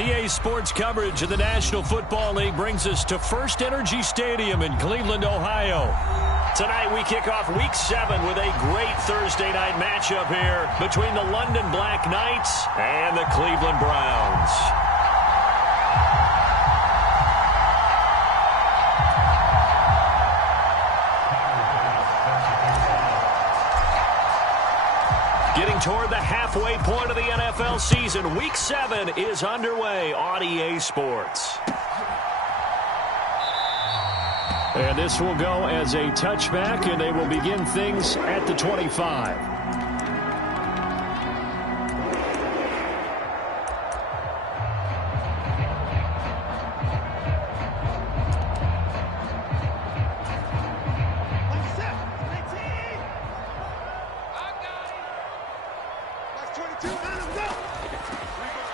EA Sports coverage of the National Football League brings us to First Energy Stadium in Cleveland, Ohio. Tonight we kick off Week 7 with a great Thursday night matchup here between the London Black Knights and the Cleveland Browns. Getting toward the halfway point of the NFL season, Week 7 is underway on EA Sports. And this will go as a touchback, and they will begin things at the 25.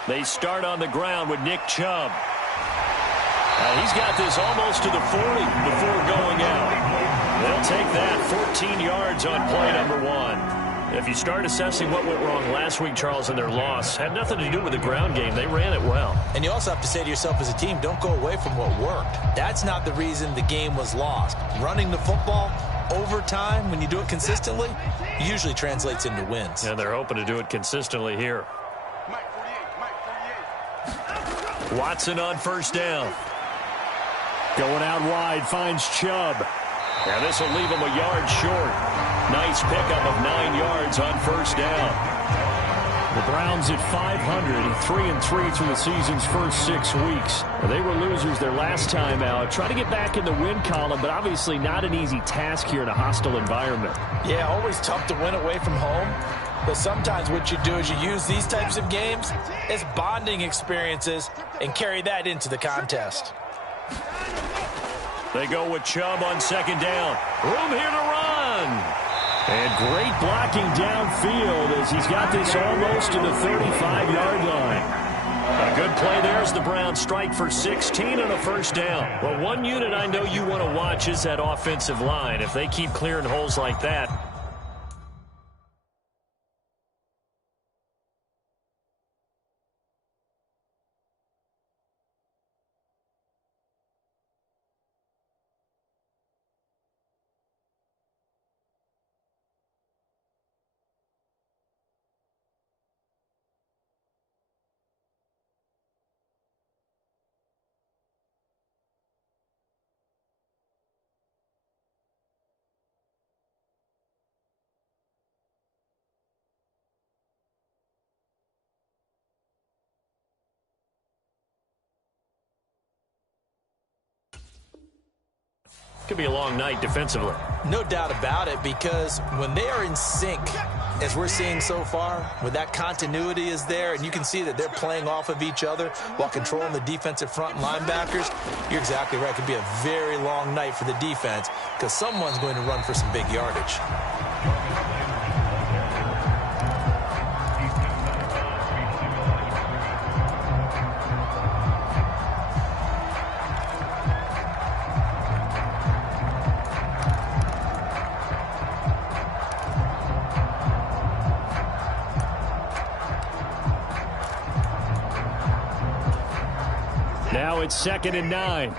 They start on the ground with Nick Chubb. He's got this almost to the 40 before going out. They'll take that 14 yards on play number 1. If you start assessing what went wrong last week, Charles, in their loss, had nothing to do with the ground game. They ran it well. And you also have to say to yourself as a team, don't go away from what worked. That's not the reason the game was lost. Running the football over time, when you do it consistently, usually translates into wins. And they're hoping to do it consistently here. Watson on first down. Going out wide, finds Chubb. And this will leave him a yard short. Nice pickup of 9 yards on first down. The Browns at 500, 3-3 through the season's first 6 weeks. They were losers their last time out. Try to get back in the win column, but obviously not an easy task here in a hostile environment. Yeah, always tough to win away from home. But sometimes what you do is you use these types of games as bonding experiences and carry that into the contest. They go with Chubb on second down. Room here to run. And great blocking downfield as he's got this almost to the 35-yard line. A good play there as the Browns strike for 16 on a first down. Well, one unit I know you want to watch is that offensive line. If they keep clearing holes like that, could be a long night defensively. No doubt about it, because when they are in sync, as we're seeing so far, when that continuity is there and you can see that they're playing off of each other while controlling the defensive front and linebackers, you're exactly right. It could be a very long night for the defense because someone's going to run for some big yardage. Now it's 2nd and 9.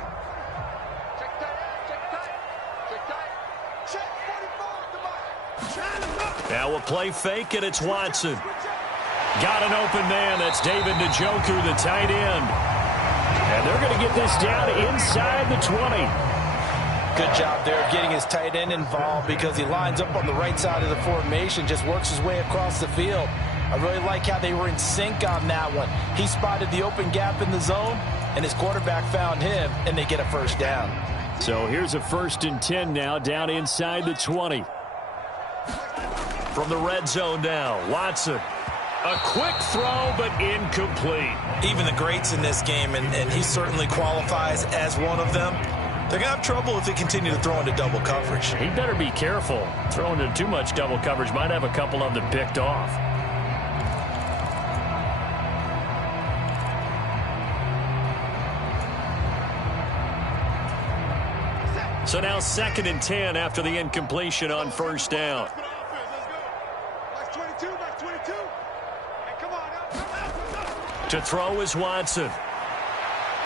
Now a play fake, and it's Watson. Got an open man. That's David Njoku, the tight end. And they're going to get this down inside the 20. Good job there of getting his tight end involved because he lines up on the right side of the formation, just works his way across the field. I really like how they were in sync on that one. He spotted the open gap in the zone, and his quarterback found him, and they get a first down. So here's a 1st and 10 now, down inside the 20. From the red zone now, Watson. A quick throw, but incomplete. Even the greats in this game, and he certainly qualifies as one of them, they're going to have trouble if they continue to throw into double coverage. He better be careful. Throwing into too much double coverage might have a couple of them picked off. So now 2nd and 10 after the incompletion on first down. To throw is Watson.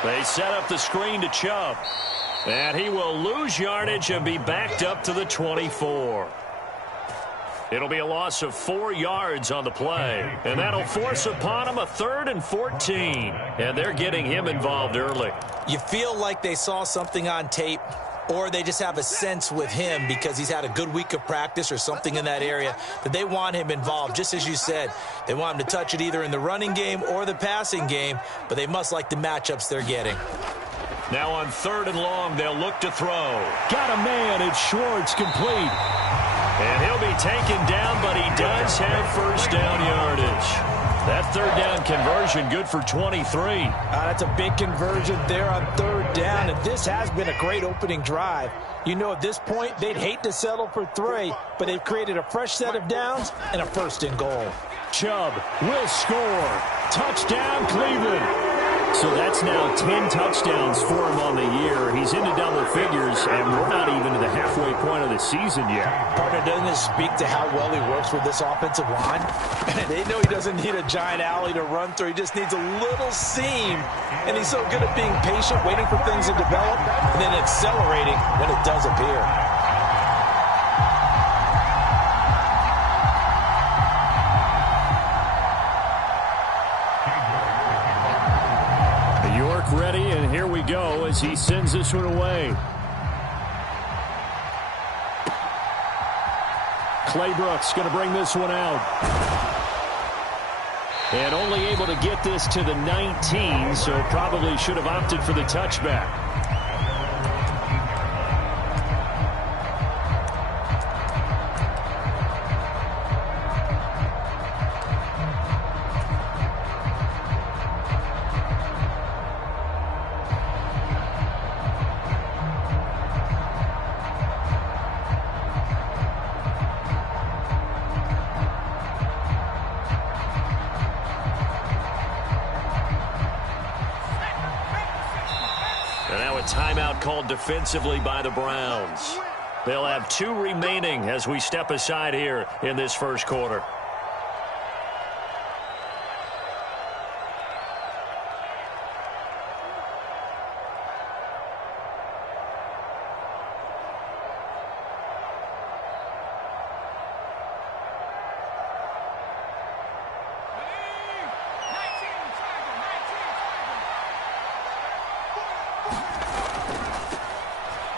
They set up the screen to Chubb. And he will lose yardage and be backed up to the 24. It'll be a loss of 4 yards on the play. And that'll force upon him a 3rd and 14. And they're getting him involved early. You feel like they saw something on tape, or they just have a sense with him because he's had a good week of practice or something in that area that they want him involved. Just as you said, they want him to touch it either in the running game or the passing game, but they must like the matchups they're getting. Now on 3rd and long, they'll look to throw. Got a man. It's Schwartz, complete. And he'll be taken down, but he does have first down yardage. That 3rd down conversion good for 23. That's a big conversion there on 3rd down, and this has been a great opening drive. You know, at this point, they'd hate to settle for 3, but they've created a fresh set of downs and a 1st and goal. Chubb will score. Touchdown, Cleveland. So that's now 10 touchdowns for him on the year. He's into double figures, and we're not even to the halfway point of the season yet. Partner, doesn't it speak to how well he works with this offensive line? They know he doesn't need a giant alley to run through. He just needs a little seam, and he's so good at being patient, waiting for things to develop, and then accelerating when it does appear. Ready, and here we go as he sends this one away. Claybrooks going to bring this one out. And only able to get this to the 19, so probably should have opted for the touchback. Timeout called defensively by the Browns. They'll have 2 remaining as we step aside here in this first quarter.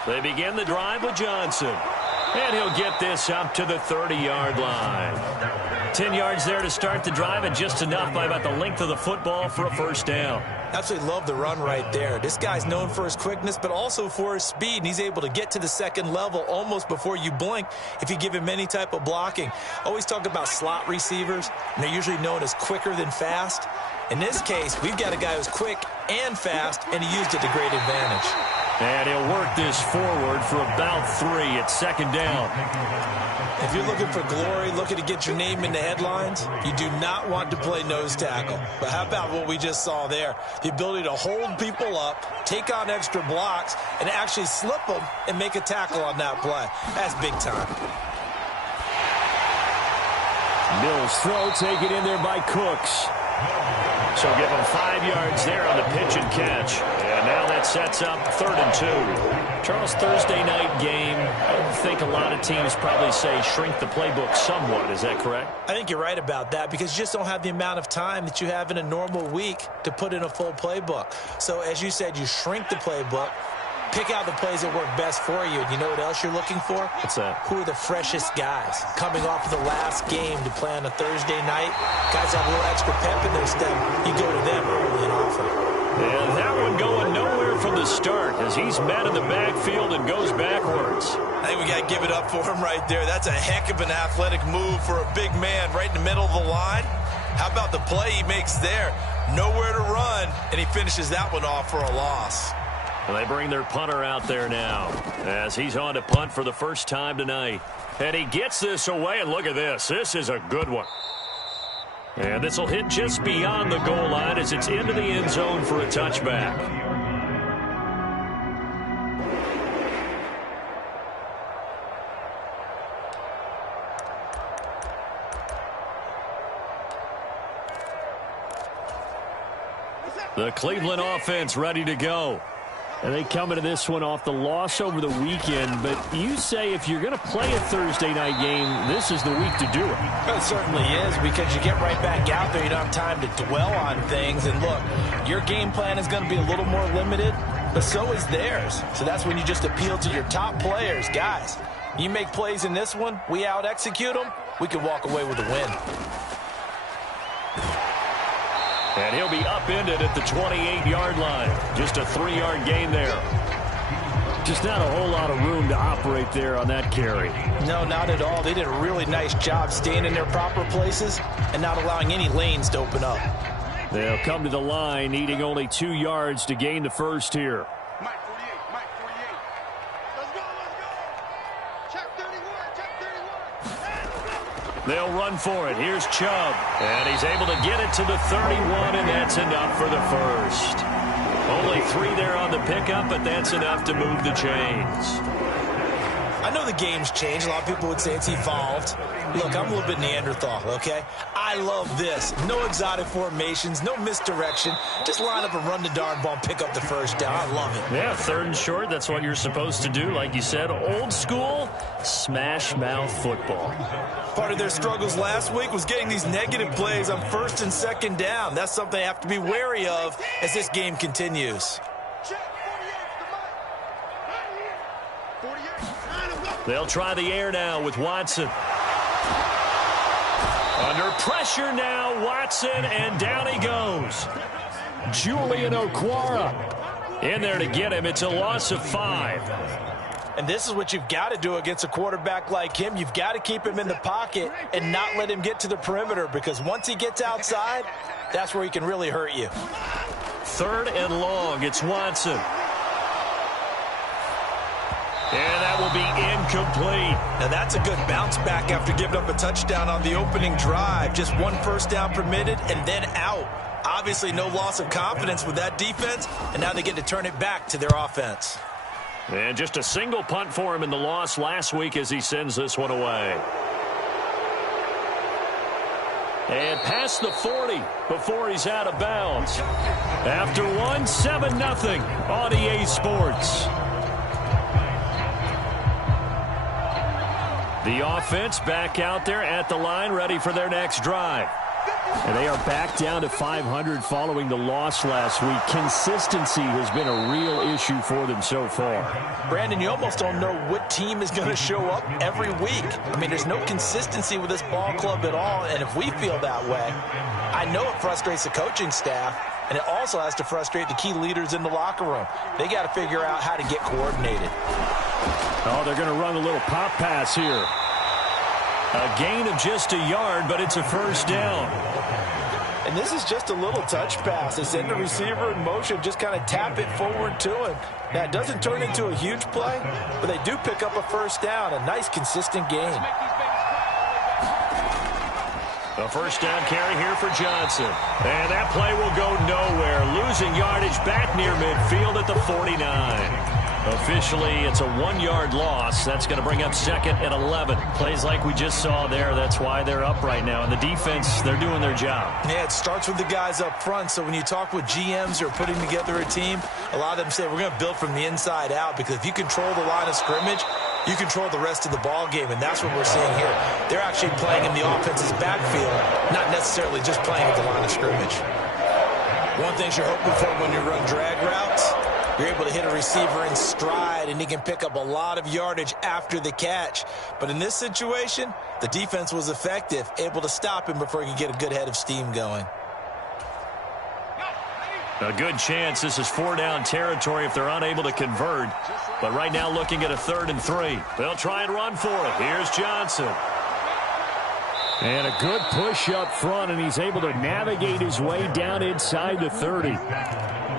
They begin the drive with Johnson. And he'll get this up to the 30-yard line. 10 yards there to start the drive, and just enough by about the length of the football for a first down. Absolutely love the run right there. This guy's known for his quickness, but also for his speed, and he's able to get to the second level almost before you blink if you give him any type of blocking. Always talk about slot receivers, and they're usually known as quicker than fast. In this case, we've got a guy who's quick and fast, and he used it to great advantage. And he'll work this forward for about 3 at second down. If you're looking for glory, looking to get your name in the headlines, you do not want to play nose tackle. But how about what we just saw there? The ability to hold people up, take on extra blocks, and actually slip them and make a tackle on that play. That's big time. Mills throw taken in there by Cooks. So give him 5 yards there on the pitch and catch. And now that sets up 3rd and 2. Charles, Thursday night game, I think a lot of teams probably say shrink the playbook somewhat. Is that correct? I think you're right about that because you just don't have the amount of time that you have in a normal week to put in a full playbook. So as you said, you shrink the playbook, pick out the plays that work best for you. And you know what else you're looking for? What's that? Who are the freshest guys coming off of the last game to play on a Thursday night? Guys have a little extra pep in their step. You go to them early and often. And that one going nowhere from the start as he's met in the backfield and goes backwards. I think we got to give it up for him right there. That's a heck of an athletic move for a big man right in the middle of the line. How about the play he makes there? Nowhere to run, and he finishes that one off for a loss. Well, they bring their punter out there now as he's on to punt for the first time tonight. And he gets this away, and look at this. This is a good one. And this will hit just beyond the goal line as it's into the end zone for a touchback. The Cleveland offense ready to go. And they come into this one off the loss over the weekend, but you say if you're going to play a Thursday night game, this is the week to do it. Well, it certainly is, because you get right back out there. You don't have time to dwell on things. And look, your game plan is going to be a little more limited, but so is theirs. So that's when you just appeal to your top players. Guys, you make plays in this one, we out-execute them, we can walk away with a win. And he'll be upended at the 28-yard line. Just a 3-yard gain there. Just not a whole lot of room to operate there on that carry. No, not at all. They did a really nice job staying in their proper places and not allowing any lanes to open up. They'll come to the line, needing only 2 yards to gain the first here. Mike 48, Mike 48. Let's go, let's go. Check 31, check 31. They'll run for it. Here's Chubb. And he's able to get it to the 31, and that's enough for the first. Only 3 there on the pickup, but that's enough to move the chains. I know the game's changed. A lot of people would say it's evolved. Look, I'm a little bit Neanderthal, okay? I love this. No exotic formations, no misdirection. Just line up and run the darn ball and pick up the first down. I love it. Yeah, 3rd and short, that's what you're supposed to do. Like you said, old school, smash mouth football. Part of their struggles last week was getting these negative plays on 1st and 2nd down. That's something they have to be wary of as this game continues. They'll try the air now with Watson. Under pressure now, Watson, and down he goes. Julian Okwara in there to get him. It's a loss of 5. And this is what you've got to do against a quarterback like him. You've got to keep him in the pocket and not let him get to the perimeter, because once he gets outside, that's where he can really hurt you. 3rd and long. It's Watson. And that will be incomplete. Now that's a good bounce back after giving up a touchdown on the opening drive. Just 1 first down permitted and then out. Obviously no loss of confidence with that defense, and now they get to turn it back to their offense. And just a single punt for him in the loss last week as he sends this one away. And past the 40 before he's out of bounds. After 7-0 on EA Sports. The offense back out there at the line, ready for their next drive. And they are back down to 500 following the loss last week. Consistency has been a real issue for them so far. Brandon, you almost don't know what team is going to show up every week. I mean, there's no consistency with this ball club at all, and if we feel that way, I know it frustrates the coaching staff, and it also has to frustrate the key leaders in the locker room. They got to figure out how to get coordinated. Oh, they're going to run a little pop pass here. A gain of just a yard, but it's a first down. And this is just a little touch pass. They send the receiver in motion, just kind of tap it forward to him. Now, it doesn't turn into a huge play, but they do pick up a first down. A nice, consistent gain. A first down carry here for Johnson. And that play will go nowhere. Losing yardage back near midfield at the 49. Officially, it's a 1-yard loss. That's going to bring up 2nd and 11. Plays like we just saw there. That's why they're up right now. And the defense, they're doing their job. Yeah, it starts with the guys up front. So when you talk with GMs who are putting together a team, a lot of them say we're going to build from the inside out, because if you control the line of scrimmage, you control the rest of the ball game, and that's what we're seeing here. They're actually playing in the offense's backfield, not necessarily just playing at the line of scrimmage. One thing you're hoping for when you run drag routes, you're able to hit a receiver in stride, and he can pick up a lot of yardage after the catch. But in this situation, the defense was effective, able to stop him before he could get a good head of steam going. A good chance this is 4-down territory if they're unable to convert. But right now looking at a 3rd and 3. They'll try and run for it. Here's Johnson. And a good push up front, and he's able to navigate his way down inside the 30.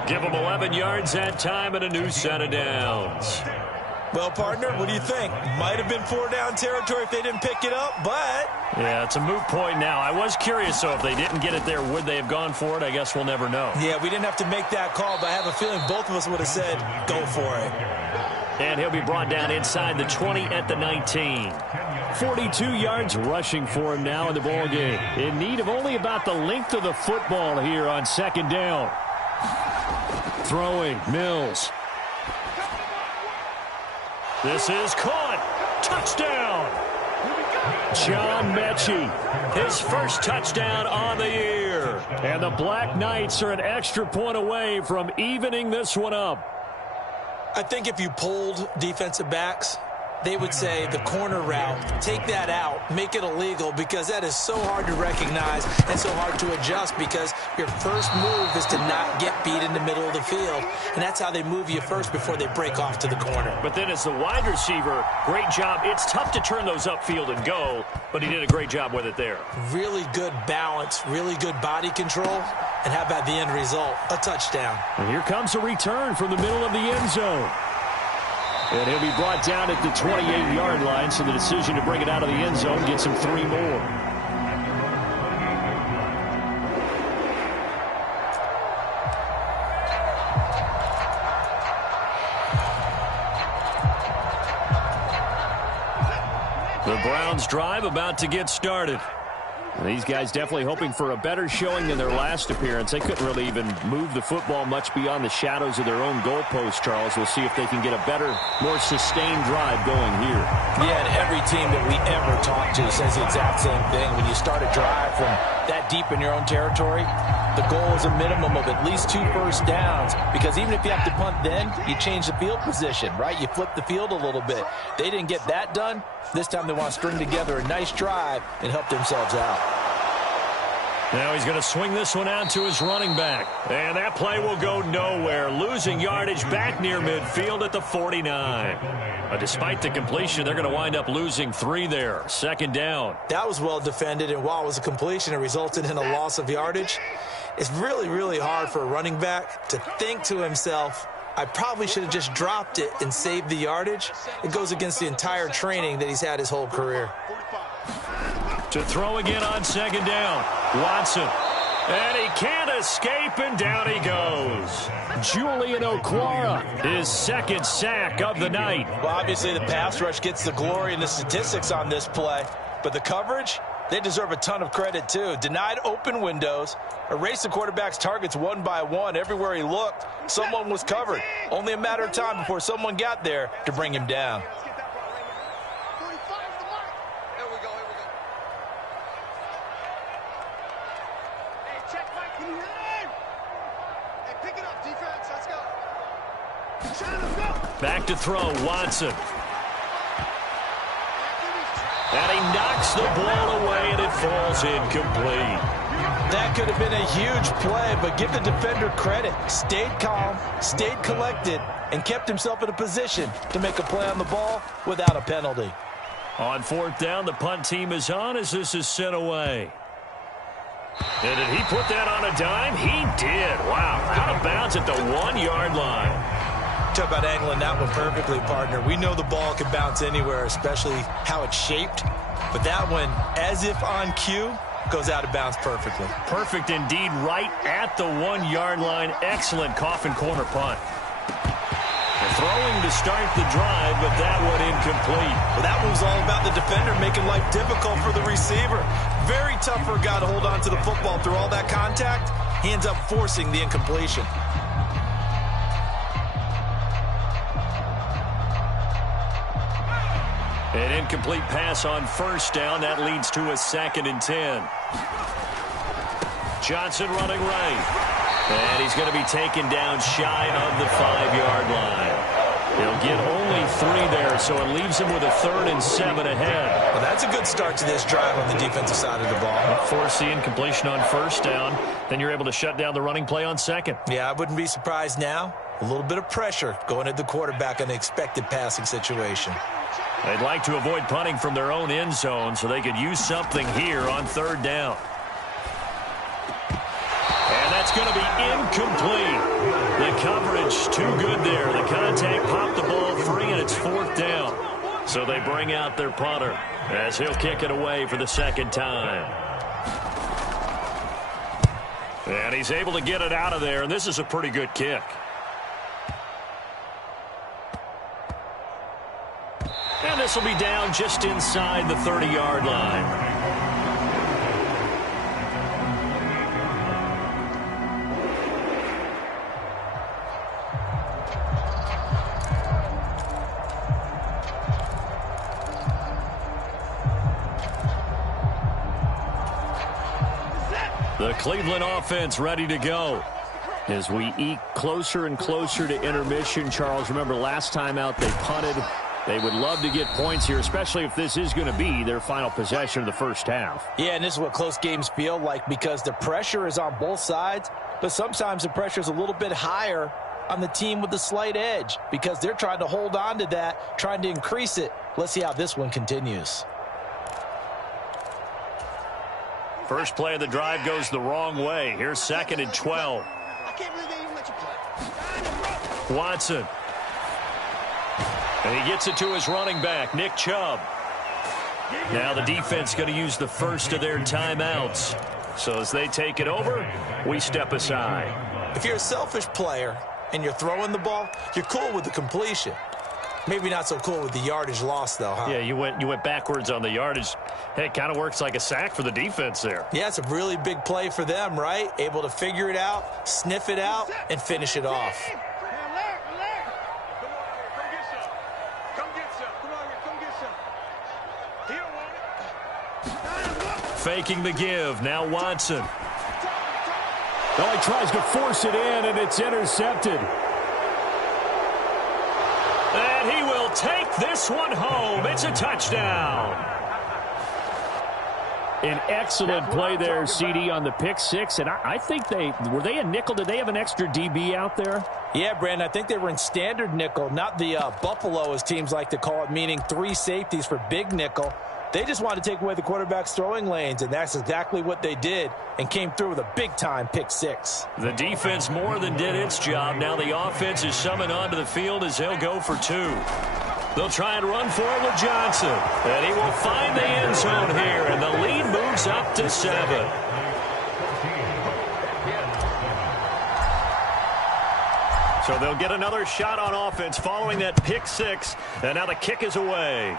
Give him 11 yards that time and a new set of downs. Well, partner, what do you think? Might have been 4-down territory if they didn't pick it up, but... Yeah, it's a moot point now. I was curious, so if they didn't get it there, would they have gone for it? I guess we'll never know. Yeah, we didn't have to make that call, but I have a feeling both of us would have said, go for it. And he'll be brought down inside the 20 at the 19. 42 yards rushing for him now in the ball game. In need of only about the length of the football here on 2nd down. Throwing, Mills. This is caught. Touchdown. John Mechie, his first touchdown on the year. And the Black Knights are an extra point away from evening this one up. I think if you polled defensive backs, they would say the corner route, take that out, make it illegal, because that is so hard to recognize and so hard to adjust, because your first move is to not get beat in the middle of the field. And that's how they move you first before they break off to the corner. But then as the wide receiver, great job. It's tough to turn those upfield and go, but he did a great job with it there. Really good balance, really good body control, and how about the end result? A touchdown. And here comes a return from the middle of the end zone. And he'll be brought down at the 28-yard line, so the decision to bring it out of the end zone gets him 3 more. The Browns drive about to get started. And these guys definitely hoping for a better showing than their last appearance. They couldn't really even move the football much beyond the shadows of their own goalpost, Charles. We'll see if they can get a better, more sustained drive going here. Yeah, and every team that we ever talk to says the exact same thing. When you start a drive from that deep in your own territory, the goal is a minimum of at least 2 first downs, because even if you have to punt then, you change the field position, right? You flip the field a little bit. They didn't get that done. This time they want to string together a nice drive and help themselves out. Now he's going to swing this one out to his running back. And that play will go nowhere. Losing yardage back near midfield at the 49. But despite the completion, they're going to wind up losing 3 there. 2nd down. That was well defended, and while it was a completion, it resulted in a loss of yardage. It's really, really hard for a running back to think to himself, I probably should have just dropped it and saved the yardage. It goes against the entire training that he's had his whole career. To throw again on 2nd down. Watson. And he can't escape, and down he goes. Julian Okwara, his 2nd sack of the night. Well, obviously the pass rush gets the glory and the statistics on this play, but the coverage, they deserve a ton of credit too. Denied open windows, erased the quarterback's targets one by one. Everywhere he looked, someone was covered. Only a matter of time before someone got there to bring him down. Back to throw, Watson. And he knocks the ball away, and it falls incomplete. That could have been a huge play, but give the defender credit. Stayed calm, stayed collected, and kept himself in a position to make a play on the ball without a penalty. On 4th down, the punt team is on as this is sent away. And did he put that on a dime? He did. Wow, out of bounds at the 1-yard line. Talk about angling that one perfectly, partner. We know the ball can bounce anywhere, especially how it's shaped. But that one, as if on cue, goes out of bounds perfectly. Perfect indeed, right at the 1-yard line. Excellent coffin corner punt. Throwing to start the drive, but that one incomplete. Well, that one was all about the defender making life difficult for the receiver. Very tough for a guy to hold on to the football through all that contact. He ends up forcing the incompletion. An incomplete pass on 1st down. That leads to a 2nd and 10. Johnson running right. And he's going to be taken down shy of the 5-yard line. He'll get only 3 there, so it leaves him with a 3rd and 7 ahead. Well, that's a good start to this drive on the defensive side of the ball. Force the incompletion on 1st down. Then you're able to shut down the running play on 2nd. Yeah, I wouldn't be surprised now. A little bit of pressure going at the quarterback in an expected passing situation. They'd like to avoid punting from their own end zone so they could use something here on 3rd down. And that's going to be incomplete. The coverage too good there. The contact popped the ball free, and it's 4th down. So they bring out their punter as he'll kick it away for the 2nd time. And he's able to get it out of there, and this is a pretty good kick. And this will be down just inside the 30-yard line. Cleveland offense ready to go. As we eke closer and closer to intermission, Charles, remember last time out they punted. They would love to get points here, especially if this is going to be their final possession of the first half. Yeah, and this is what close games feel like because the pressure is on both sides, but sometimes the pressure is a little bit higher on the team with the slight edge because they're trying to hold on to that, trying to increase it. Let's see how this one continues. First play of the drive goes the wrong way. Here's 2nd and 12. I can't believe they even let you play. Watson. And he gets it to his running back, Nick Chubb. Now the defense going to use the first of their timeouts. So as they take it over, we step aside. If you're a selfish player and you're throwing the ball, you're cool with the completion. Maybe not so cool with the yardage loss, though, huh? Yeah, you went backwards on the yardage. Hey, it kind of works like a sack for the defense there. Yeah, it's a really big play for them, right? Able to figure it out, sniff it out, and finish it off. Faking the give. Now Watson. Oh, he tries to force it in, and it's intercepted. And he will take this one home. It's a touchdown. An excellent play there, CD, on the pick six. And I think were they a nickel? Did they have an extra DB out there? Yeah, Brandon, I think they were in standard nickel, not the Buffalo, as teams like to call it, meaning 3 safeties for big nickel. They just wanted to take away the quarterback's throwing lanes, and that's exactly what they did and came through with a big-time pick six. The defense more than did its job. Now the offense is summoned onto the field as they'll go for 2. They'll try and run for it with Johnson. And he will find the end zone here, and the lead moves up to 7. So they'll get another shot on offense following that pick six, and now the kick is away.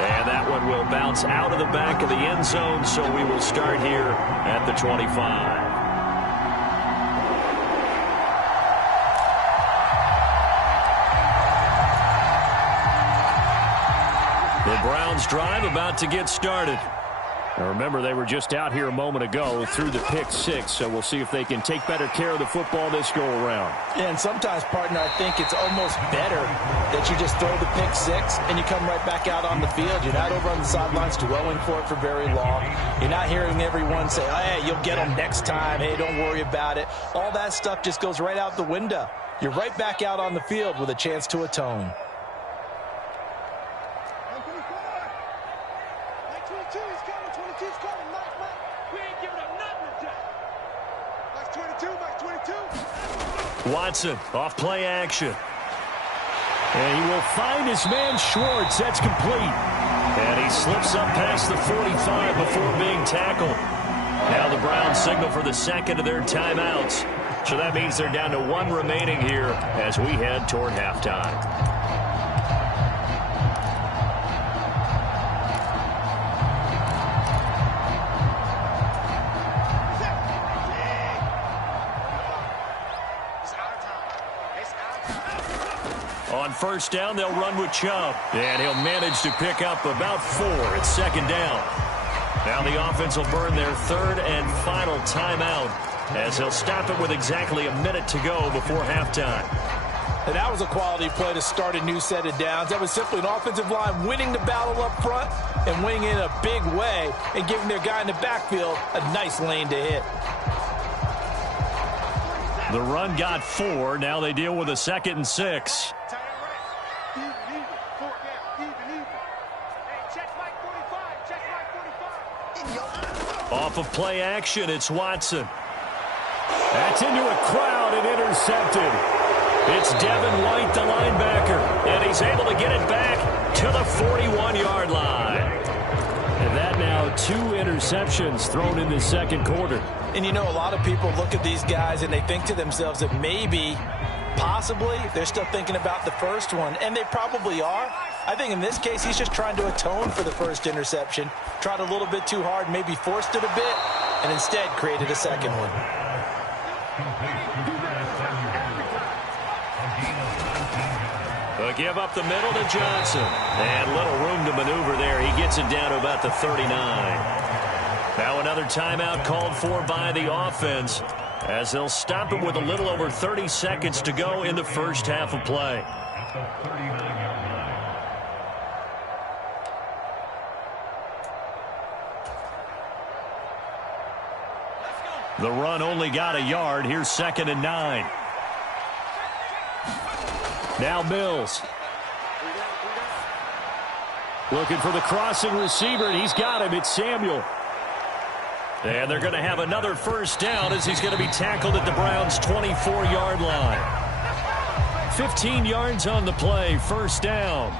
And that one will bounce out of the back of the end zone, so we will start here at the 25. The Browns drive about to get started. Now remember, they were just out here a moment ago through the pick six, so we'll see if they can take better care of the football this go-around. And sometimes, partner, I think it's almost better that you just throw the pick six and you come right back out on the field. You're not over on the sidelines dwelling for it for very long. You're not hearing everyone say, oh, hey, you'll get them next time. Hey, don't worry about it. All that stuff just goes right out the window. You're right back out on the field with a chance to atone. Watson off play action. And he will find his man Schwartz. That's complete. And he slips up past the 45 before being tackled. Now the Browns signal for the second of their timeouts. So that means they're down to 1 remaining here as we head toward halftime. On first down, they'll run with Chubb. And he'll manage to pick up about 4. It's 2nd down. Now the offense will burn their 3rd and final timeout as he'll stop it with exactly a minute to go before halftime. And that was a quality play to start a new set of downs. That was simply an offensive line winning the battle up front and winning in a big way and giving their guy in the backfield a nice lane to hit. The run got 4. Now they deal with a 2nd and 6. Off of play action, it's Watson. That's into a crowd and intercepted. It's Devin White, the linebacker, and he's able to get it back to the 41-yard line. And that now 2 interceptions thrown in the second quarter. And you know, a lot of people look at these guys and they think to themselves that maybe, possibly, they're still thinking about the first one, and they probably are. I think in this case, he's just trying to atone for the first interception, tried a little bit too hard, maybe forced it a bit, and instead created a second one. A give up the middle to Johnson. And little room to maneuver there. He gets it down to about the 39. Now another timeout called for by the offense as they'll stop him with a little over 30 seconds to go in the first half of play. The run only got a yard. Here's 2nd and 9. Now Mills. Looking for the crossing receiver, and he's got him. It's Samuel. And they're going to have another first down as he's going to be tackled at the Browns' 24-yard line. 15 yards on the play, first down.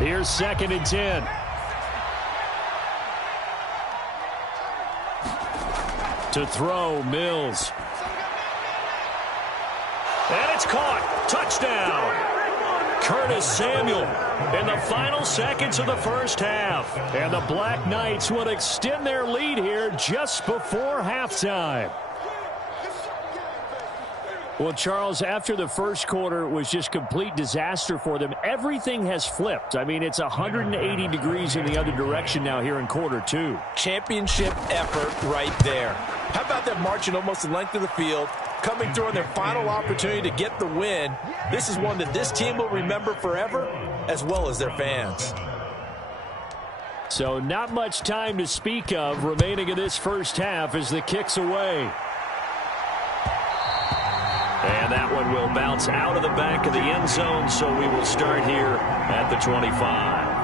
Here's 2nd and 10. To throw, Mills. And it's caught. Touchdown. Curtis Samuel in the final seconds of the first half. And the Black Knights will extend their lead here just before halftime. Well, Charles, after the first quarter was just complete disaster for them, everything has flipped. I mean, it's 180 degrees in the other direction now here in quarter 2. Championship effort right there. How about them marching almost the length of the field, coming through on their final opportunity to get the win? This is one that this team will remember forever, as well as their fans. So not much time to speak of remaining in this first half as the kick's away. And that one will bounce out of the back of the end zone, so we will start here at the 25.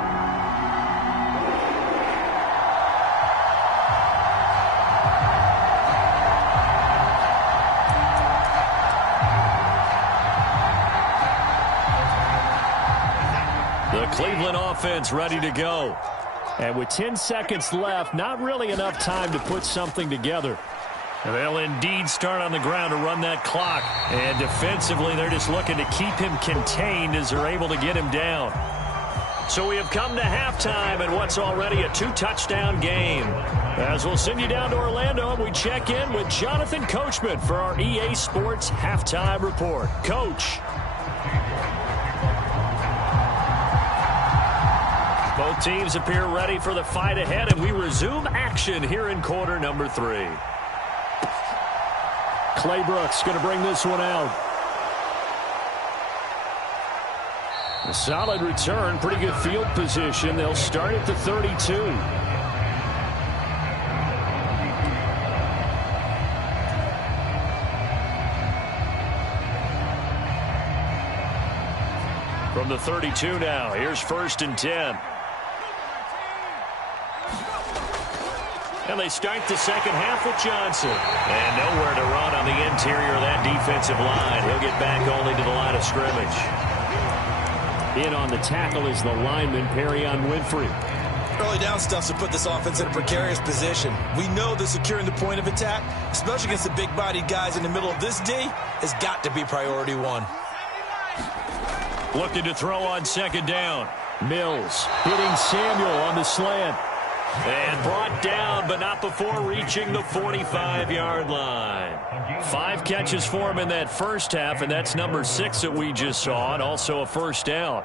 The Cleveland offense ready to go. And with 10 seconds left, not really enough time to put something together. And they'll indeed start on the ground to run that clock. And defensively, they're just looking to keep him contained as they're able to get him down. So we have come to halftime in what's already a 2-touchdown game. As we'll send you down to Orlando, and we check in with Jonathan Coachman for our EA Sports Halftime Report. Coach. Both teams appear ready for the fight ahead, and we resume action here in quarter number 3. Claybrooks going to bring this one out. A solid return, pretty good field position. They'll start at the 32. From the 32 now, here's 1st and 10. And they start the second half with Johnson. And nowhere to run on the interior of that defensive line. He'll get back only to the line of scrimmage. In on the tackle is the lineman, Perrion Winfrey. Early down stuff to put this offense in a precarious position. We know that securing the point of attack, especially against the big-bodied guys in the middle of this D, has got to be priority 1. Looking to throw on 2nd down. Mills hitting Samuel on the slant. And brought down, but not before reaching the 45-yard line. 5 catches for him in that first half, and that's number 6 that we just saw, and also a first down.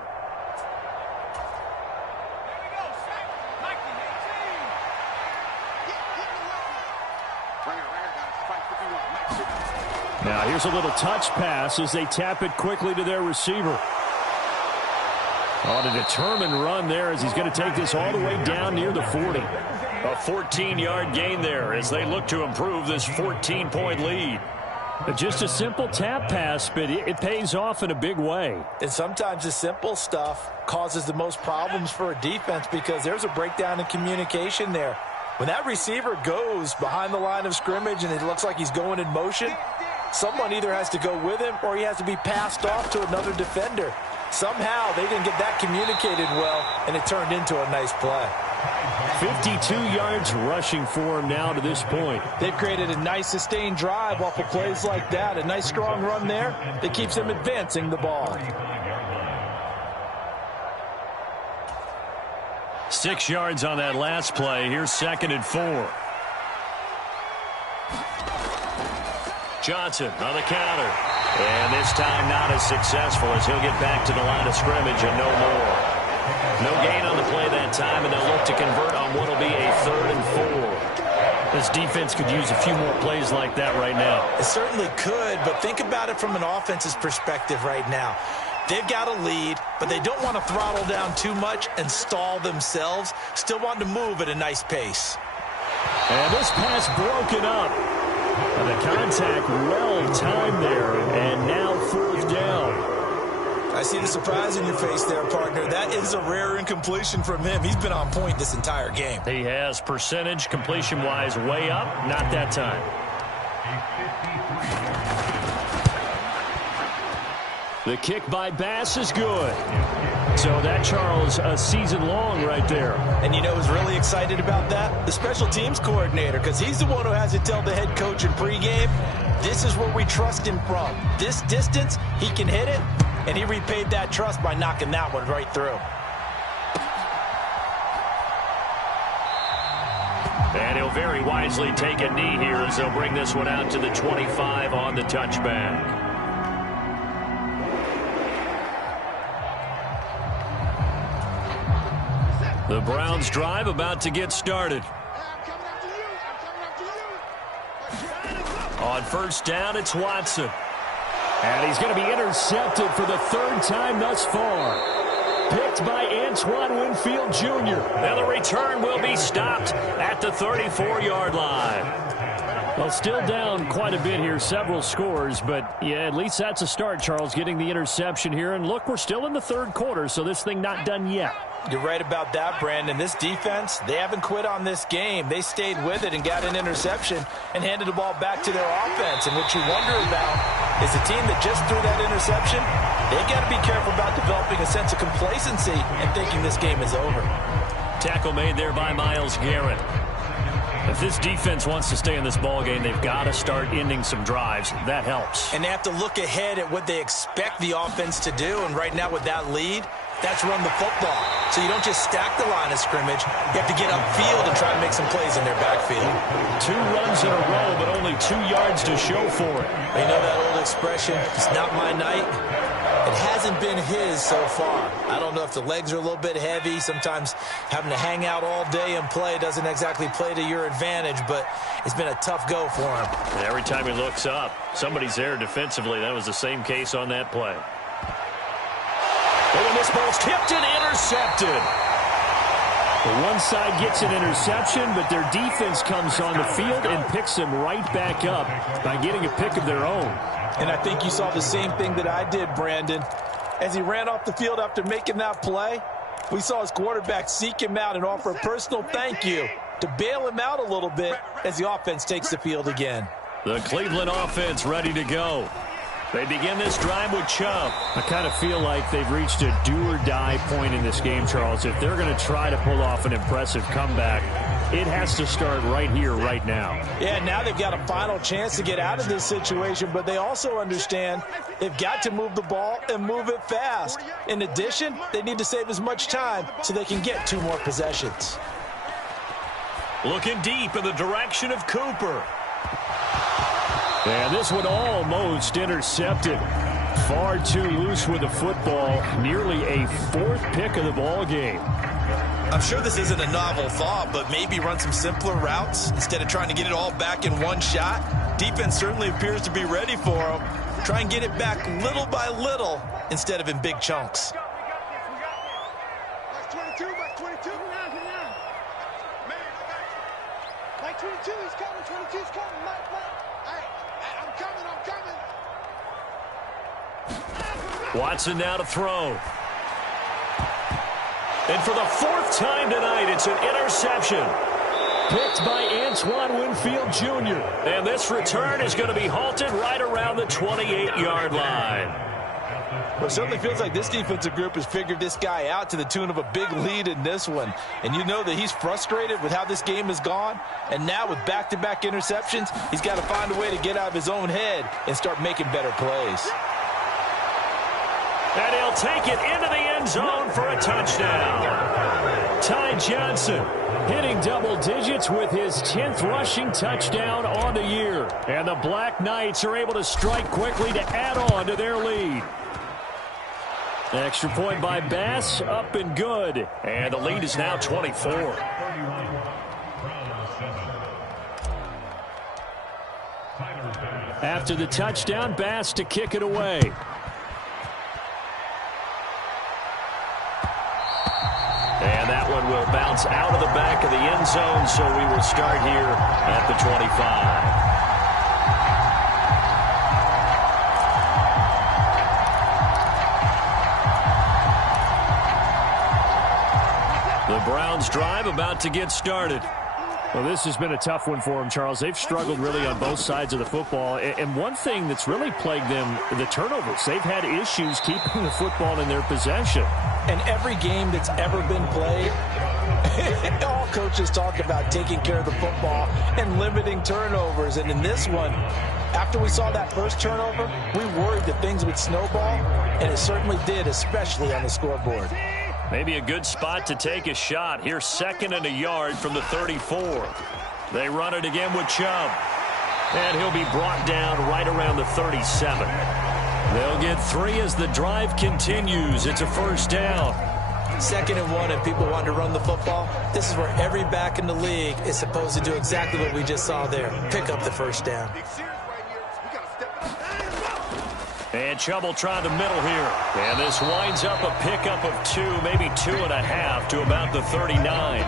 Now here's a little touch pass as they tap it quickly to their receiver. On a determined run there as he's going to take this all the way down near the 40. A 14-yard gain there as they look to improve this 14-point lead. Just a simple tap pass, but it pays off in a big way. And sometimes the simple stuff causes the most problems for a defense because there's a breakdown in communication there. When that receiver goes behind the line of scrimmage and it looks like he's going in motion, someone either has to go with him or he has to be passed off to another defender. Somehow they didn't get that communicated well, and it turned into a nice play. 52 yards rushing for him now to this point. They've created a nice sustained drive off of plays like that. A nice strong run there that keeps them advancing the ball. 6 yards on that last play. Here's 2nd and 4. Johnson on the counter. And this time not as successful as he'll get back to the line of scrimmage and no more. No gain on the play that time, and they'll look to convert on what will be a 3rd and 4. This defense could use a few more plays like that right now. It certainly could, but think about it from an offense's perspective right now. They've got a lead, but they don't want to throttle down too much and stall themselves. Still want to move at a nice pace. And this pass broken up. And the contact well-timed there, and now 4th down. I see the surprise in your face there, partner. That is a rare incompletion from him. He's been on point this entire game. He has percentage, completion-wise, way up. Not that time. The kick by Bass is good. So that, Charles, a season long right there. And you know who's really excited about that? The special teams coordinator, because he's the one who has to tell the head coach in pregame, this is where we trust him from. This distance, he can hit it, and he repaid that trust by knocking that one right through. And he'll very wisely take a knee here as they'll bring this one out to the 25 on the touchback. The Browns drive about to get started. On first down, it's Watson. And he's going to be intercepted for the 3rd time thus far. Picked by Antoine Winfield Jr. Now the return will be stopped at the 34-yard line. Well, still down quite a bit here, several scores, but yeah, at least that's a start, Charles, getting the interception here. And look, we're still in the 3rd quarter, so this thing not done yet. You're right about that, Brandon. This defense, they haven't quit on this game. They stayed with it and got an interception and handed the ball back to their offense. And what you wonder about is the team that just threw that interception, they got to be careful about developing a sense of complacency and thinking this game is over. Tackle made there by Myles Garrett. If this defense wants to stay in this ballgame, they've got to start ending some drives. That helps. And they have to look ahead at what they expect the offense to do. And right now with that lead, that's run the football. So you don't just stack the line of scrimmage. You have to get upfield and try to make some plays in their backfield. 2 runs in a row, but only 2 yards to show for it. You know that old expression, it's not my night. It hasn't been his so far. I don't know if the legs are a little bit heavy. Sometimes having to hang out all day and play doesn't exactly play to your advantage, but it's been a tough go for him. And every time he looks up, somebody's there defensively. That was the same case on that play. And when this ball's tipped and intercepted. The one side gets an interception, but their defense comes on the field and picks them right back up by getting a pick of their own. And I think you saw the same thing that I did, Brandon. As he ran off the field after making that play, we saw his quarterback seek him out and offer a personal thank you to bail him out a little bit as the offense takes the field again. The Cleveland offense ready to go. They begin this drive with Chubb. I kind of feel like they've reached a do-or-die point in this game, Charles. If they're going to try to pull off an impressive comeback, it has to start right here, right now. Yeah, now they've got a final chance to get out of this situation, but they also understand they've got to move the ball and move it fast. In addition, they need to save as much time so they can get 2 more possessions. Looking deep in the direction of Cooper. And this one almost intercepted. Far too loose with the football. Nearly a 4th pick of the ball game. I'm sure this isn't a novel thought, but maybe run some simpler routes instead of trying to get it all back in one shot. Defense certainly appears to be ready for them. Try and get it back little by little instead of in big chunks. Mike 22, Mike 22. Mike 22, he's coming, 22's coming. Mike. Hey, I'm coming. Watson now to throw. And for the 4th time tonight, it's an interception. Picked by Antoine Winfield Jr. And this return is going to be halted right around the 28-yard line. Well, it certainly feels like this defensive group has figured this guy out to the tune of a big lead in this one. And you know that he's frustrated with how this game has gone. And now with back-to-back interceptions, he's got to find a way to get out of his own head and start making better plays. And he'll take it into the end zone for a touchdown. Ty Johnson hitting double digits with his 10th rushing touchdown on the year. And the Black Knights are able to strike quickly to add on to their lead. Extra point by Bass, up and good. And the lead is now 24. After the touchdown, Bass to kick it away. And that one will bounce out of the back of the end zone, so we will start here at the 25. The Browns drive about to get started. Well, this has been a tough one for them, Charles. They've struggled really on both sides of the football. And one thing that's really plagued them, the turnovers. They've had issues keeping the football in their possession. And every game that's ever been played, all coaches talk about taking care of the football and limiting turnovers. And in this one, after we saw that first turnover, we worried that things would snowball, and it certainly did, especially on the scoreboard. Maybe a good spot to take a shot. Here's 2nd and a yard from the 34. They run it again with Chubb. And he'll be brought down right around the 37. They'll get 3 as the drive continues. It's a first down. 2nd and 1, and people want to run the football. This is where every back in the league is supposed to do exactly what we just saw there. Pick up the first down. And Chubb will try the middle here. And this winds up a pickup of 2, maybe 2.5 to about the 39.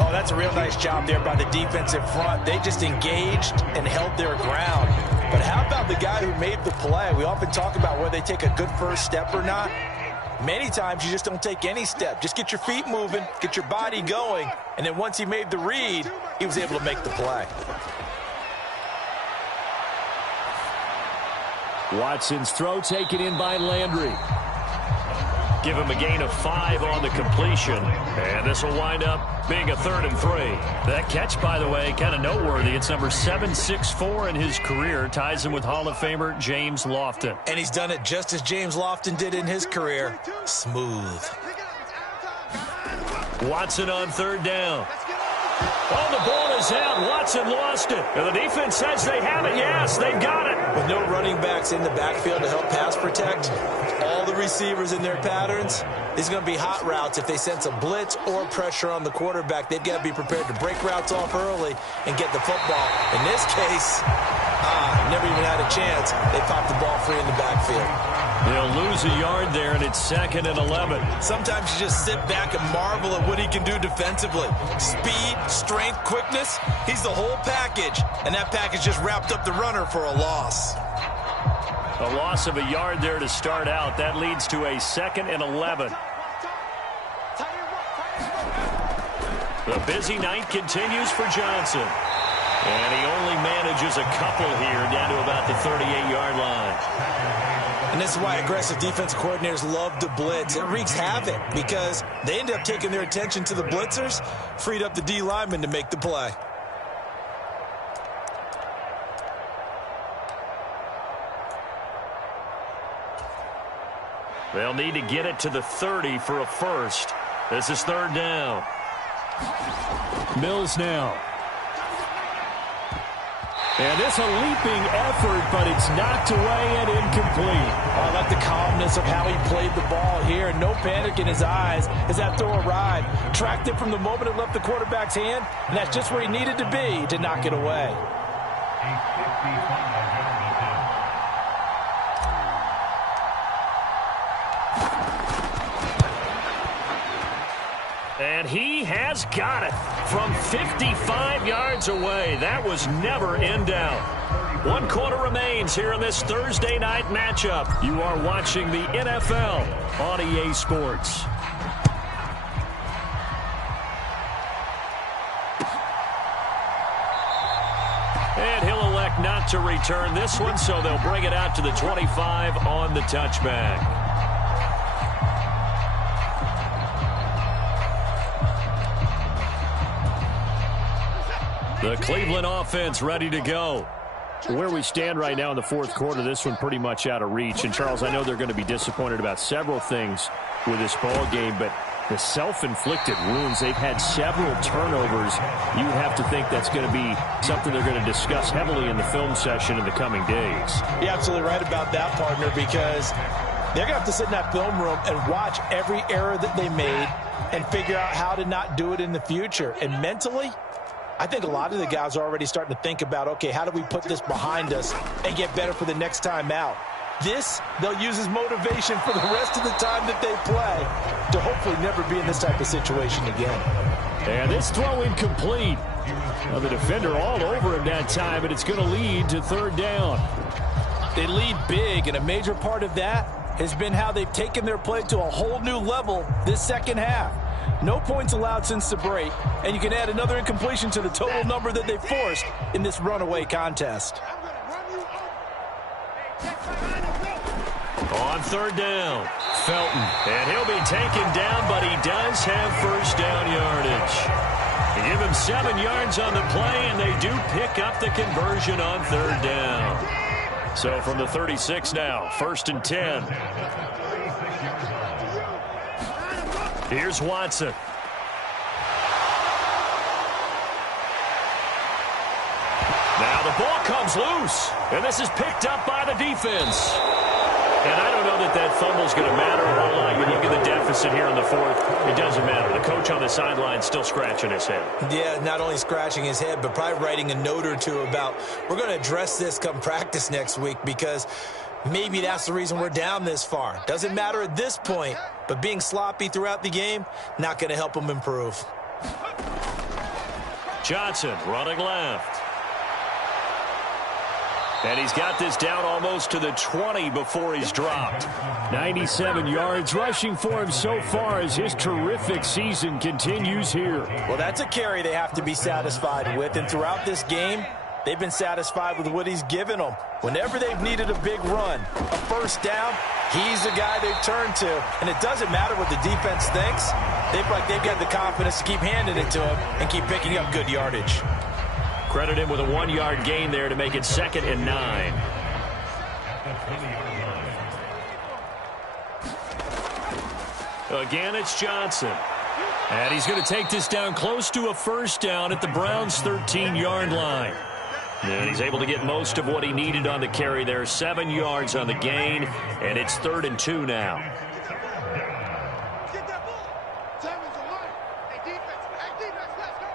Oh, that's a real nice job there by the defensive front. They just engaged and held their ground. But how about the guy who made the play? We often talk about whether they take a good first step or not. Many times you just don't take any step. Just get your feet moving, get your body going, and then once he made the read, he was able to make the play. Watson's throw taken in by Landry. Give him a gain of 5 on the completion. And this will wind up being a 3rd and 3. That catch, by the way, kind of noteworthy. It's number 764 in his career. Ties him with Hall of Famer James Lofton. And he's done it just as James Lofton did in his career. Smooth. Watson on 3rd down. Oh, the ball is out. Watson lost it. And the defense says they have it. Yes, they've got it. With no running backs in the backfield to help pass protect, all the receivers in their patterns, these are going to be hot routes. If they sense a blitz or pressure on the quarterback, they've got to be prepared to break routes off early and get the football. In this case, never even had a chance. They popped the ball free in the backfield. They'll lose a yard there, and it's 2nd and 11. Sometimes you just sit back and marvel at what he can do defensively. Speed, strength, quickness, he's the whole package. And that package just wrapped up the runner for a loss. A loss of a yard there to start out. That leads to a 2nd and 11. The busy night continues for Johnson. And he only manages a couple here down to about the 38-yard line. And this is why aggressive defensive coordinators love to blitz. It wreaks havoc because they end up taking their attention to the blitzers, freed up the D lineman to make the play. They'll need to get it to the 30 for a first. This is 3rd down. Mills now. And it's a leaping effort, but it's knocked away and incomplete. I like the calmness of how he played the ball here. No panic in his eyes as that throw arrived. Tracked it from the moment it left the quarterback's hand, and that's just where he needed to be to knock it away. And he has got it from 55 yards away. That was never in doubt. 1 quarter remains here in this Thursday night matchup. You are watching the NFL on EA Sports. And he'll elect not to return this one, so they'll bring it out to the 25 on the touchback. The Cleveland offense ready to go. Where we stand right now in the fourth quarter, this one pretty much out of reach. And, Charles, I know they're going to be disappointed about several things with this ball game, but the self-inflicted wounds, they've had several turnovers. You would have to think that's going to be something they're going to discuss heavily in the film session in the coming days. You're absolutely right about that, partner, because they're going to have to sit in that film room and watch every error that they made and figure out how to not do it in the future. And mentally, I think a lot of the guys are already starting to think about, okay, how do we put this behind us and get better for the next time out? This, they'll use as motivation for the rest of the time that they play to hopefully never be in this type of situation again. And this throw incomplete. Well, the defender all over him that time, and it's going to lead to third down. They lead big, and a major part of that has been how they've taken their play to a whole new level this second half. No points allowed since the break, and you can add another incompletion to the total number that they forced in this runaway contest. On third down, Felton. And he'll be taken down, but he does have first down yardage. They give him 7 yards on the play, and they do pick up the conversion on third down. So from the 36 now, 1st and 10. Here's Watson. Now the ball comes loose, and this is picked up by the defense. And I don't know that that fumble's going to matter a whole lot. You look at the deficit here in the fourth, it doesn't matter. The coach on the sideline still scratching his head. Yeah, not only scratching his head, but probably writing a note or two about, we're going to address this come practice next week, because maybe that's the reason we're down this far. Doesn't matter at this point, but being sloppy throughout the game, not going to help them improve. Johnson running left. And he's got this down almost to the 20 before he's dropped. 97 yards rushing for him so far as his terrific season continues here. Well, that's a carry they have to be satisfied with, and throughout this game, they've been satisfied with what he's given them. Whenever they've needed a big run, a first down, he's the guy they've turned to. And it doesn't matter what the defense thinks. They've got the confidence to keep handing it to him and keep picking up good yardage. Credit him with a 1-yard gain there to make it 2nd and 9. Again, it's Johnson. And he's going to take this down close to a first down at the Browns' 13-yard line. And he's able to get most of what he needed on the carry there. 7 yards on the gain, and it's 3rd and 2 now. Get that ball. 7's away. Hey, defense, let's go.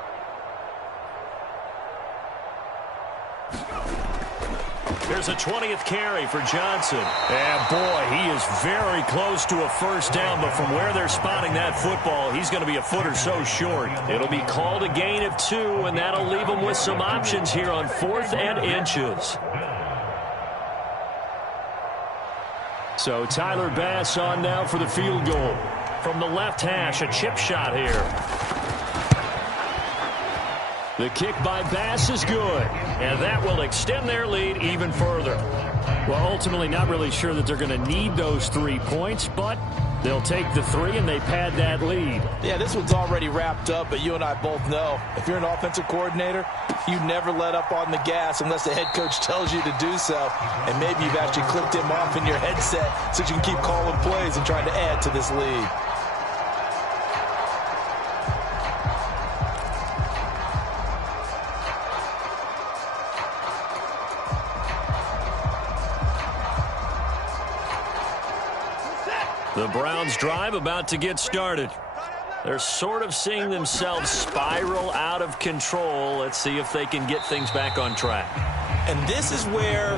There's a 20th carry for Johnson. And, boy, he is very close to a first down, but from where they're spotting that football, he's going to be a foot or so short. It'll be called a gain of 2, and that'll leave him with some options here on 4th and inches. So Tyler Bass on now for the field goal. From the left hash, a chip shot here. The kick by Bass is good, and that will extend their lead even further. Well, ultimately not really sure that they're going to need those 3 points, but they'll take the 3 and they pad that lead. Yeah, this one's already wrapped up, but you and I both know if you're an offensive coordinator, you never let up on the gas unless the head coach tells you to do so. And maybe you've actually clicked him off in your headset so you can keep calling plays and trying to add to this lead. The Browns drive about to get started. They're sort of seeing themselves spiral out of control. Let's see if they can get things back on track. And this is where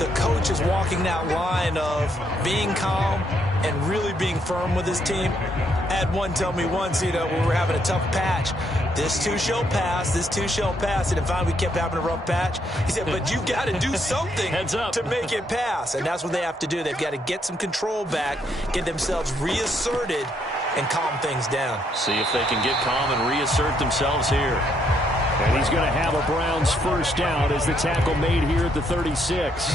the coach is walking that line of being calm and really being firm with his team. I had one tell me once, when we were having a tough patch, this too shall pass, this too shall pass. And then finally we kept having a rough patch. He said, but you've got to do something to make it pass. And that's what they have to do. They've got to get some control back, get themselves reasserted, and calm things down. See if they can get calm and reassert themselves here. And he's going to have a Browns first down as the tackle made here at the 36.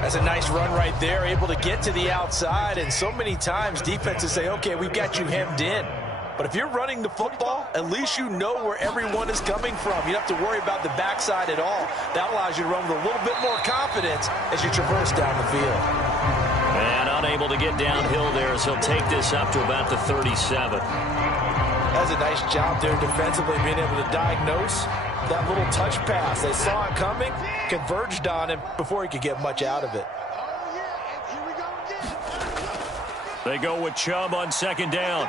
That's a nice run right there, able to get to the outside. And so many times defenses say, okay, we've got you hemmed in. But if you're running the football, at least you know where everyone is coming from. You don't have to worry about the backside at all. That allows you to run with a little bit more confidence as you traverse down the field. And unable to get downhill there as he'll take this up to about the 37. That's a nice job there defensively, being able to diagnose that little touch pass. They saw it coming, converged on him before he could get much out of it. They go with Chubb on second down.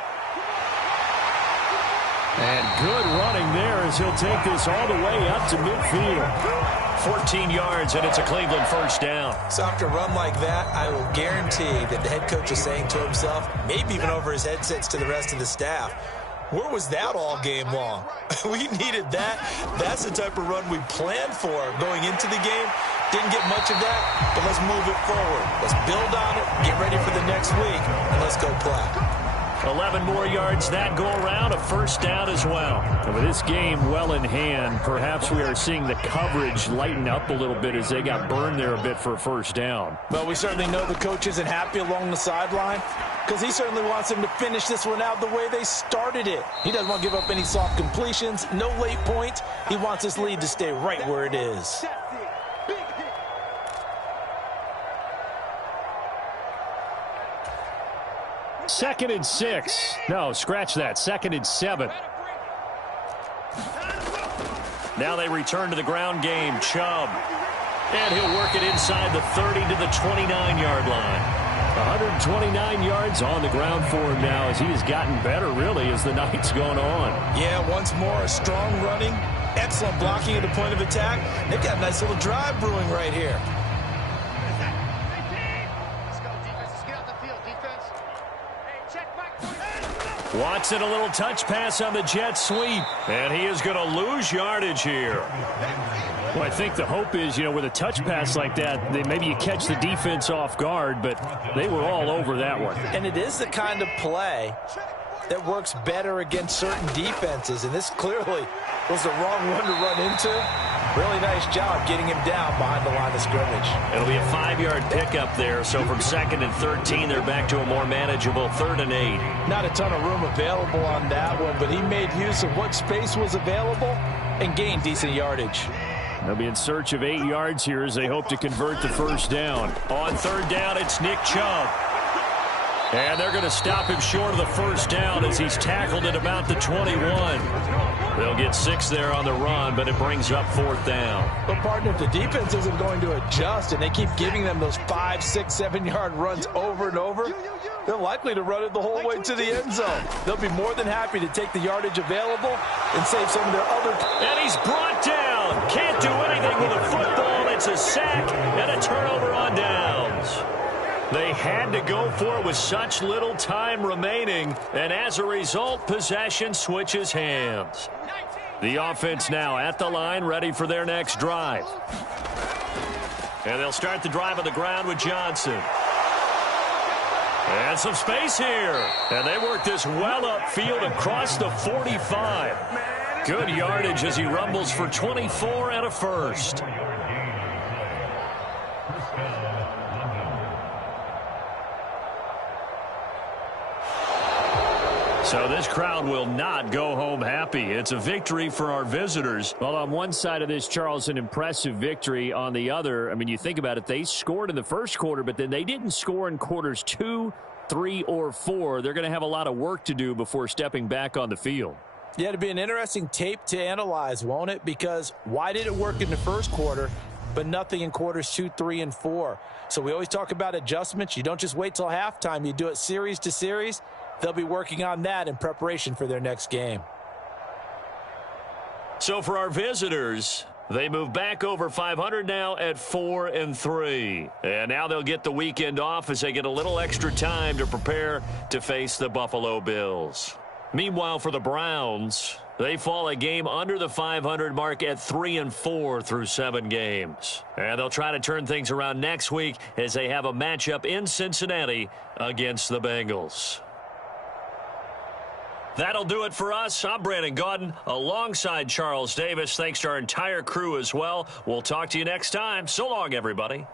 And good running there as he'll take this all the way up to midfield. 14 yards, and it's a Cleveland first down. So after a run like that, I will guarantee that the head coach is saying to himself, maybe even over his headsets to the rest of the staff, where was that all game long? We needed that. That's the type of run we planned for going into the game. Didn't get much of that, but let's move it forward. Let's build on it, get ready for the next week, and let's go play. 11 more yards that go around, a first down as well. And with this game well in hand, perhaps we are seeing the coverage lighten up a little bit as they got burned there a bit for a first down. Well, we certainly know the coach isn't happy along the sideline because he certainly wants them to finish this one out the way they started it. He doesn't want to give up any soft completions, no late points. He wants this lead to stay right where it is. Second and 6. No, scratch that. Second and 7. Now they return to the ground game. Chubb. And he'll work it inside the 30 to the 29-yard line. 129 yards on the ground for him now as he has gotten better, really, as the night's gone on. Yeah, once more, a strong running, excellent blocking at the point of attack. They've got a nice little drive brewing right here. Watson, a little touch pass on the jet sweep. And he is going to lose yardage here. Well, I think the hope is, with a touch pass like that, maybe you catch the defense off guard, but they were all over that one. And it is the kind of play that works better against certain defenses. And this clearly was the wrong one to run into. Really nice job getting him down behind the line of scrimmage. It'll be a 5-yard pickup there. So from 2nd and 13, they're back to a more manageable 3rd and 8. Not a ton of room available on that one, but he made use of what space was available and gained decent yardage. They'll be in search of 8 yards here as they hope to convert the first down. On 3rd down, it's Nick Chubb. And they're going to stop him short of the first down as he's tackled at about the 21. They'll get 6 there on the run, but it brings up 4th down. But, partner, if the defense isn't going to adjust and they keep giving them those 5, 6, 7-yard runs over and over, they're likely to run it the whole way to the end zone. They'll be more than happy to take the yardage available and save some of their other. And he's brought down. Can't do anything with a football. It's a sack and a turnover on downs. They had to go for it with such little time remaining, and as a result, possession switches hands. The offense now at the line, ready for their next drive. And they'll start the drive on the ground with Johnson. And some space here. And they work this well upfield across the 45. Good yardage as he rumbles for 24 and a first. So this crowd will not go home happy. It's a victory for our visitors. Well, on one side of this, Charles, an impressive victory. On the other, I mean, you think about it, they scored in the first quarter, but then they didn't score in quarters 2, 3, or 4. They're going to have a lot of work to do before stepping back on the field. Yeah, it'll be an interesting tape to analyze, won't it? Because why did it work in the first quarter, but nothing in quarters 2, 3, and 4? So we always talk about adjustments. You don't just wait till halftime. You do it series to series. They'll be working on that in preparation for their next game. So for our visitors, they move back over 500 now at 4-3. And now they'll get the weekend off as they get a little extra time to prepare to face the Buffalo Bills. Meanwhile, for the Browns, they fall a game under the 500 mark at 3-4 through 7 games. And they'll try to turn things around next week as they have a matchup in Cincinnati against the Bengals. That'll do it for us. I'm Brandon Gaudin alongside Charles Davis. Thanks to our entire crew as well. We'll talk to you next time. So long, everybody.